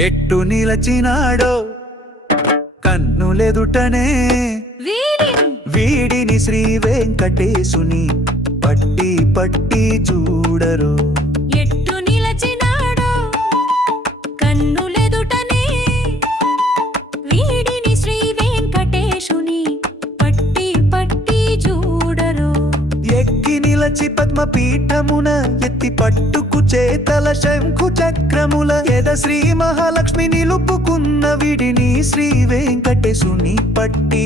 ఎట్టు నిలచినాడో కన్నులెదుటనే వీడిని శ్రీ వెంకటేశుని పట్టి పట్టి చూడరు. ఎట్టు ఎక్కి పద్మ పీఠమున ఎత్తి పట్టుకు చేతల శంకు చక్రముల ఎద శ్రీ మహాలక్ష్మి నిలుపుకున్న విడిని శ్రీ వెంకటేశుని పట్టి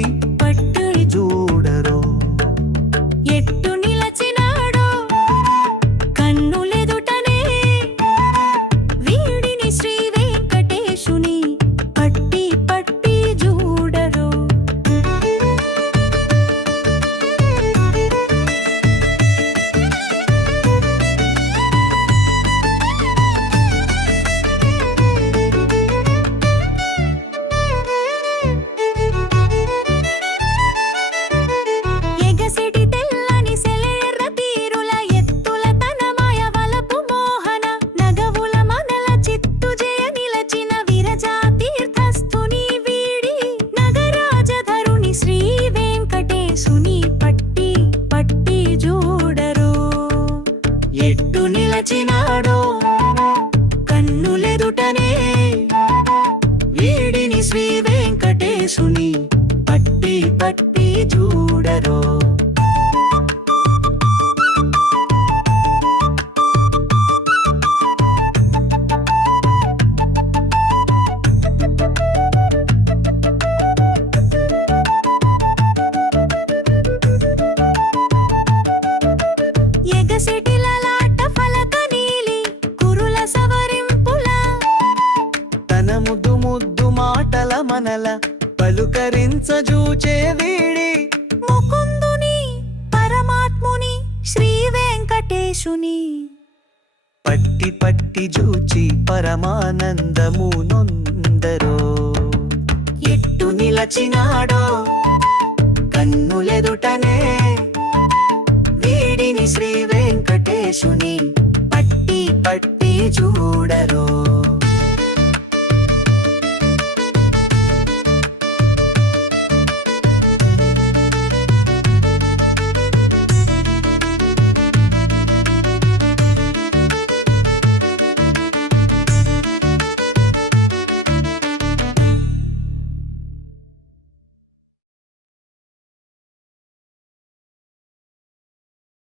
మనల పలుకరించజూచే వీడి. ముకుందుని పరమాత్ముని శ్రీ వెంకటేశుని పట్టి పట్టి జూచి పరమానందము నొందరో. ఎట్టు నిలచినాడో కన్నులెదుటనే. వీడిని శ్రీ వెంకటేశుని పట్టి పట్టి చూడరో